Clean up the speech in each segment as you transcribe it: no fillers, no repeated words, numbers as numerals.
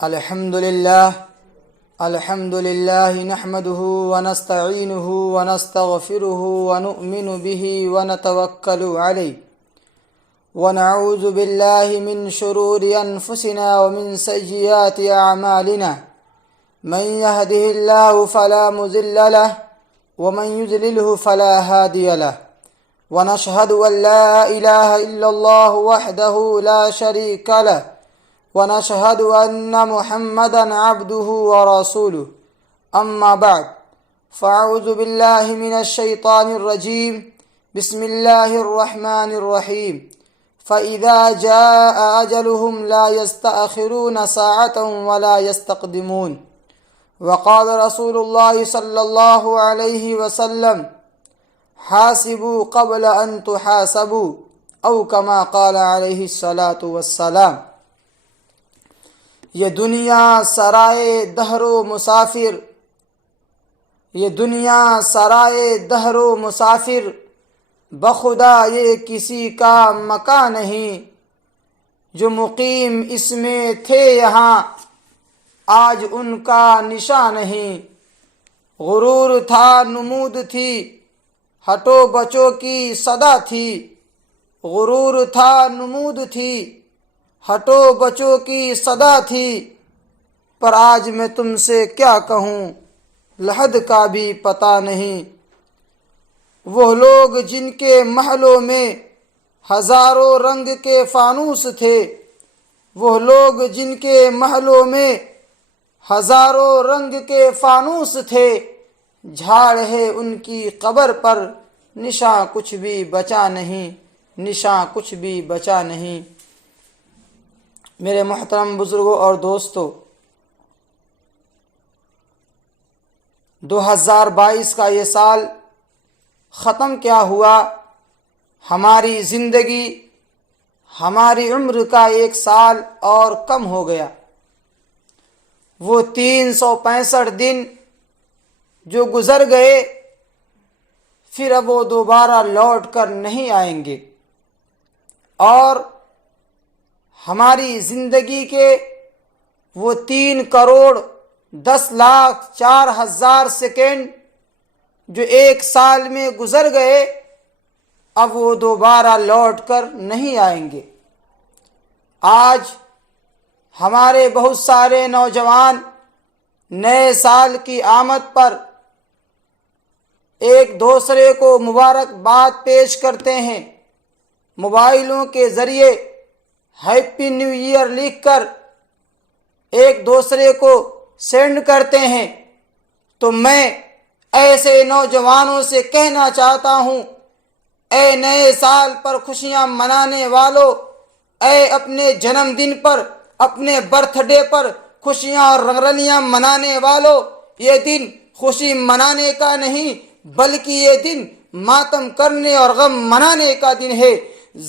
الحمد لله نحمده ونستعينه ونستغفره ونؤمن به ونتوكل عليه ونعوذ بالله من شرور أنفسنا ومن سيئات أعمالنا من يهده الله فلا مضل له ومن يضلله فلا هادي له ونشهد أن لا إله إلا الله وحده لا شريك له ونشهد أن محمدًا عبده ورسوله أما بعد فأعوذ بالله من الشيطان الرجيم بسم الله الرحمن الرحيم فإذا جاء أجلهم لا يستأخرون ساعة ولا يستقدمون وقال رسول الله صلى الله عليه وسلم حاسبوا قبل أن تحاسبوا أو كما قال عليه الصلاة والسلام۔ یہ دنیا سرائے دہر و مسافر، یہ دنیا سرائے دہر و مسافر، بخدا یہ کسی کا مکان نہیں، جو مقیم اس میں تھے یہاں آج ان کا نشان نہیں۔ غرور تھا نمود تھی، ہٹو بچو کی صدا تھی، غرور تھا نمود تھی، ہٹو بچو کی صدا تھی، پر آج میں تم سے کیا کہوں لحد کا بھی پتہ نہیں۔ وہ لوگ جن کے محلوں میں ہزاروں رنگ کے فانوس تھے، وہ لوگ جن کے محلوں میں ہزاروں رنگ کے فانوس تھے، جھاڑ ہے ان کی قبر پر نشاں کچھ بھی بچا نہیں، نشاں کچھ بھی بچا نہیں۔ میرے محترم بزرگوں اور دوستو، 2022 کا یہ سال ختم کیا ہوا، ہماری زندگی، ہماری عمر کا ایک سال اور کم ہو گیا۔ وہ 365 دن جو گزر گئے پھر اب وہ دوبارہ لوٹ کر نہیں آئیں گے، اور ہماری زندگی کے وہ 3,10,04,000 سیکنڈ جو ایک سال میں گزر گئے اب وہ دوبارہ لوٹ کر نہیں آئیں گے۔ آج ہمارے بہت سارے نوجوان نئے سال کی آمد پر ایک دوسرے کو مبارکباد پیش کرتے ہیں، موبائلوں کے ذریعے ہیپی نیو ایئر لکھ کر ایک دوسرے کو سینڈ کرتے ہیں۔ تو میں ایسے نوجوانوں سے کہنا چاہتا ہوں، اے نئے سال پر خوشیاں منانے والوں، اے اپنے جنم دن پر، اپنے برتھ ڈے پر خوشیاں اور رنگرلیاں منانے والوں، یہ دن خوشی منانے کا نہیں بلکہ یہ دن ماتم کرنے اور غم منانے کا دن ہے۔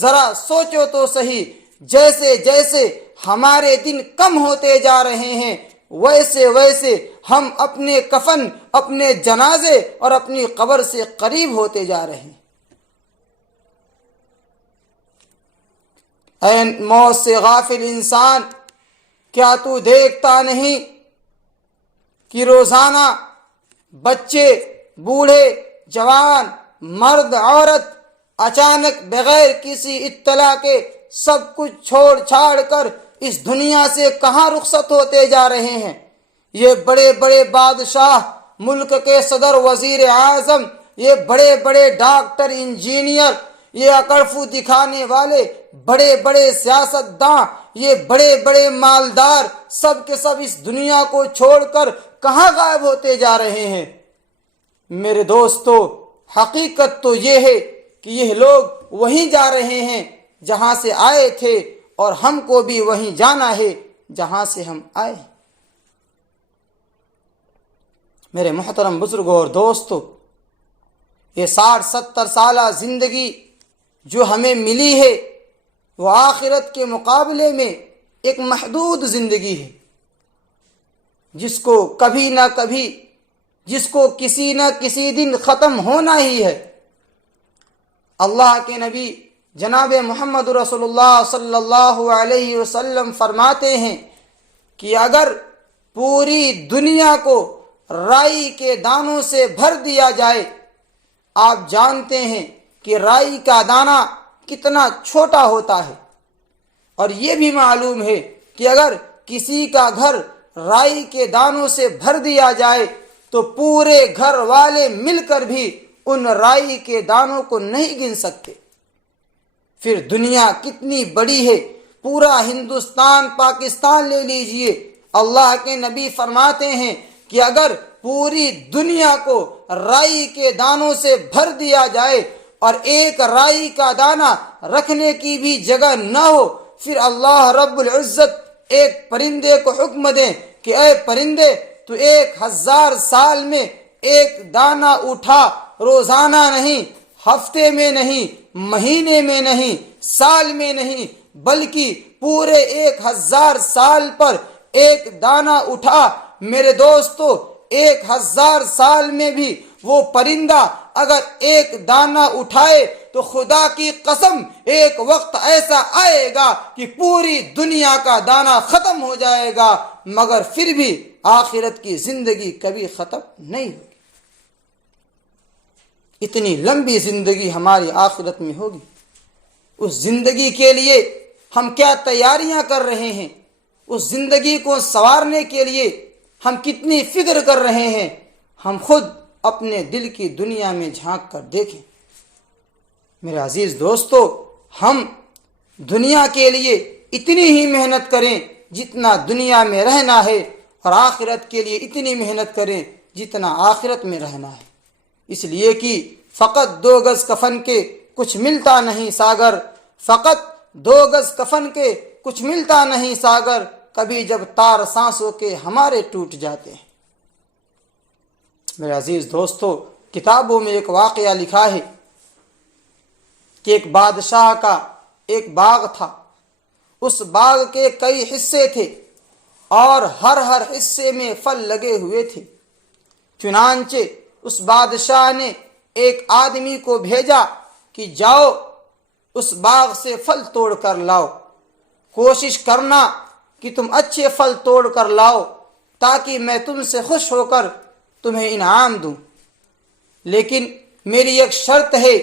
ذرا سوچو تو صحیح، جیسے جیسے ہمارے دن کم ہوتے جا رہے ہیں ویسے ویسے ہم اپنے کفن، اپنے جنازے اور اپنی قبر سے قریب ہوتے جا رہے ہیں۔ اے موت سے غافل انسان، کیا تو دیکھتا نہیں کہ روزانہ بچے، بوڑھے، جوان، مرد، عورت اچانک بغیر کسی اطلاع کے سب کچھ چھوڑ چھاڑ کر اس دنیا سے کہاں رخصت ہوتے جا رہے ہیں؟ یہ بڑے بڑے بادشاہ، ملک کے صدر، وزیر اعظم، یہ بڑے بڑے ڈاکٹر، انجینئر، یہ اکڑفو دکھانے والے بڑے بڑے سیاستداں، یہ بڑے بڑے مالدار، سب کے سب اس دنیا کو چھوڑ کر کہاں غائب ہوتے جا رہے ہیں؟ میرے دوستو، حقیقت تو یہ ہے کہ یہ لوگ وہیں جا رہے ہیں جہاں سے آئے تھے، اور ہم کو بھی وہیں جانا ہے جہاں سے ہم آئے۔ میرے محترم بزرگوں اور دوستو، یہ 60-70 سالہ زندگی جو ہمیں ملی ہے وہ آخرت کے مقابلے میں ایک محدود زندگی ہے، جس کو کبھی نہ کبھی، جس کو کسی نہ کسی دن ختم ہونا ہی ہے۔ اللہ کے نبی جناب محمد رسول اللہ صلی اللہ علیہ وسلم فرماتے ہیں کہ اگر پوری دنیا کو رائی کے دانوں سے بھر دیا جائے، آپ جانتے ہیں کہ رائی کا دانہ کتنا چھوٹا ہوتا ہے، اور یہ بھی معلوم ہے کہ اگر کسی کا گھر رائی کے دانوں سے بھر دیا جائے تو پورے گھر والے مل کر بھی ان رائی کے دانوں کو نہیں گن سکتے۔ پھر دنیا کتنی بڑی ہے، پورا ہندوستان پاکستان لے لیجئے، اللہ کے نبی فرماتے ہیں کہ اگر پوری دنیا کو رائی کے دانوں سے بھر دیا جائے اور ایک رائی کا دانہ رکھنے کی بھی جگہ نہ ہو، پھر اللہ رب العزت ایک پرندے کو حکم دیں کہ اے پرندے، تو 1000 سال میں ایک دانہ اٹھا، روزانہ نہیں، ہفتے میں نہیں، مہینے میں نہیں، سال میں نہیں، بلکہ پورے 1000 سال پر ایک دانہ اٹھا۔ میرے دوستو، 1000 سال میں بھی وہ پرندہ اگر ایک دانہ اٹھائے تو خدا کی قسم ایک وقت ایسا آئے گا کہ پوری دنیا کا دانہ ختم ہو جائے گا، مگر پھر بھی آخرت کی زندگی کبھی ختم نہیں ہوگی۔ اتنی لمبی زندگی ہماری آخرت میں ہوگی۔ اس زندگی کے لیے ہم کیا تیاریاں کر رہے ہیں؟ اس زندگی کو سنوارنے کے لیے ہم کتنی فکر کر رہے ہیں؟ ہم خود اپنے دل کی دنیا میں جھانک کر دیکھیں۔ میرے عزیز دوستو، ہم دنیا کے لیے اتنی ہی محنت کریں جتنا دنیا میں رہنا ہے، اور آخرت کے لیے اتنی محنت کریں جتنا آخرت میں رہنا ہے۔ اس لیے کہ فقط 2 گز کفن کے کچھ ملتا نہیں ساگر، فقط 2 گز کفن کے کچھ ملتا نہیں ساگر، کبھی جب تار سانسوں کے ہمارے ٹوٹ جاتے ہیں۔ میرے عزیز دوستو، کتابوں میں ایک واقعہ لکھا ہے کہ ایک بادشاہ کا ایک باغ تھا۔ اس باغ کے کئی حصے تھے اور ہر حصے میں پھل لگے ہوئے تھے۔ چنانچہ اس بادشاہ نے ایک آدمی کو بھیجا کہ جاؤ اس باغ سے پھل توڑ کر لاؤ، کوشش کرنا کہ تم اچھے پھل توڑ کر لاؤ تاکہ میں تم سے خوش ہو کر تمہیں انعام دوں، لیکن میری ایک شرط ہے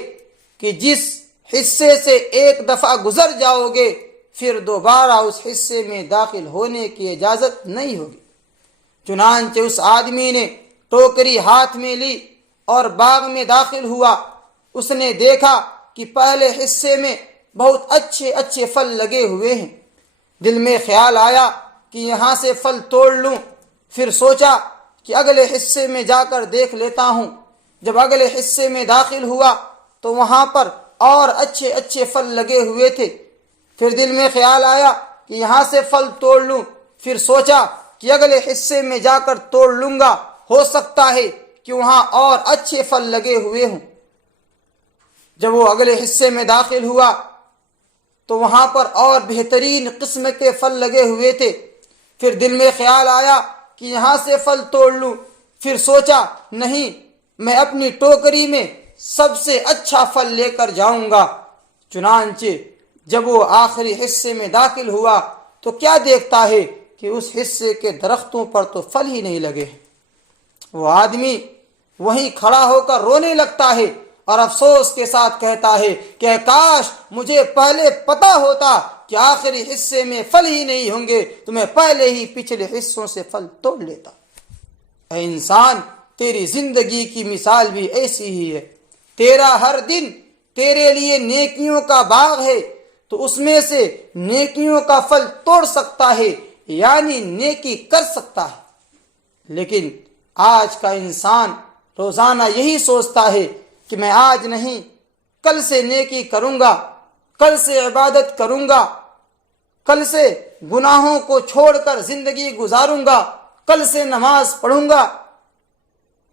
کہ جس حصے سے ایک دفعہ گزر جاؤ گے پھر دوبارہ اس حصے میں داخل ہونے کی اجازت نہیں ہوگی۔ چنانچہ اس آدمی نے ٹوکری ہاتھ میں لی اور باغ میں داخل ہوا۔ اس نے دیکھا کہ پہلے حصے میں بہت اچھے پھل لگے ہوئے ہیں۔ دل میں خیال آیا کہ یہاں سے پھل توڑ لوں۔ پھر سوچا کہ اگلے حصے میں جا کر دیکھ لیتا ہوں۔ جب اگلے حصے میں داخل ہوا تو وہاں پر اور اچھے پھل لگے ہوئے تھے۔ پھر دل میں خیال آیا کہ یہاں سے پھل توڑ لوں۔ پھر سوچا کہ اگلے حصے میں جا کر توڑ لوں گا، ہو سکتا ہے کہ وہاں اور اچھے پھل لگے ہوئے ہوں۔ جب وہ اگلے حصے میں داخل ہوا تو وہاں پر اور بہترین قسم کے پھل لگے ہوئے تھے۔ پھر دل میں خیال آیا کہ یہاں سے پھل توڑ لوں۔ پھر سوچا نہیں، میں اپنی ٹوکری میں سب سے اچھا پھل لے کر جاؤں گا۔ چنانچہ جب وہ آخری حصے میں داخل ہوا تو کیا دیکھتا ہے کہ اس حصے کے درختوں پر تو پھل ہی نہیں لگے۔ وہ آدمی وہیں کھڑا ہو کر رونے لگتا ہے اور افسوس کے ساتھ کہتا ہے کہ کاش مجھے پہلے پتا ہوتا کہ آخری حصے میں پھل ہی نہیں ہوں گے تو میں پہلے ہی پچھلے حصوں سے پھل توڑ لیتا۔ اے انسان، تیری زندگی کی مثال بھی ایسی ہی ہے۔ تیرا ہر دن تیرے لیے نیکیوں کا باغ ہے، تو اس میں سے نیکیوں کا پھل توڑ سکتا ہے، یعنی نیکی کر سکتا ہے۔ لیکن آج کا انسان روزانہ یہی سوچتا ہے کہ میں آج نہیں، کل سے نیکی کروں گا، کل سے عبادت کروں گا، کل سے گناہوں کو چھوڑ کر زندگی گزاروں گا، کل سے نماز پڑھوں گا۔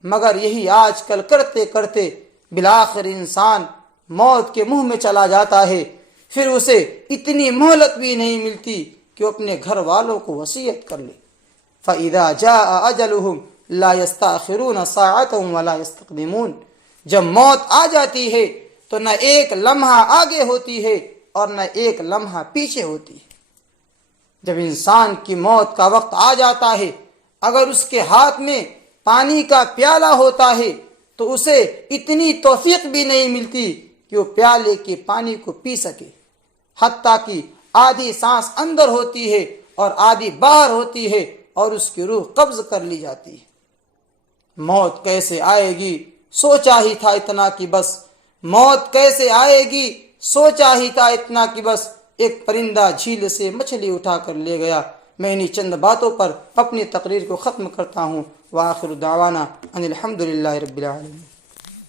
مگر یہی آج کل کرتے کرتے بالآخر انسان موت کے منہ میں چلا جاتا ہے۔ پھر اسے اتنی مہلت بھی نہیں ملتی کہ وہ اپنے گھر والوں کو وصیت کر لے۔ فَإِذَا جَاءَ أَجَلُهُمْ لَا يَسْتَأْخِرُونَ سَاعَةً وَلَا يَسْتَقْدِمُونَ۔ جب موت آ جاتی ہے تو نہ ایک لمحہ آگے ہوتی ہے اور نہ ایک لمحہ پیچھے ہوتی ہے۔ جب انسان کی موت کا وقت آ جاتا ہے، اگر اس کے ہاتھ میں پانی کا پیالہ ہوتا ہے تو اسے اتنی توفیق بھی نہیں ملتی کہ وہ پیالے کے پانی کو پی سکے، حتیٰ کہ آدھی سانس اندر ہوتی ہے اور آدھی باہر ہوتی ہے اور اس کی روح قبض کر لی جاتی ہے۔ موت کیسے آئے گی سوچا ہی تھا اتنا کہ بس، موت کیسے آئے گی سوچا ہی تھا اتنا کہ بس، ایک پرندہ جھیل سے مچھلی اٹھا کر لے گیا۔ میں انہی چند باتوں پر اپنی تقریر کو ختم کرتا ہوں۔ وآخر دعوانا ان الحمد للہ رب العالمین۔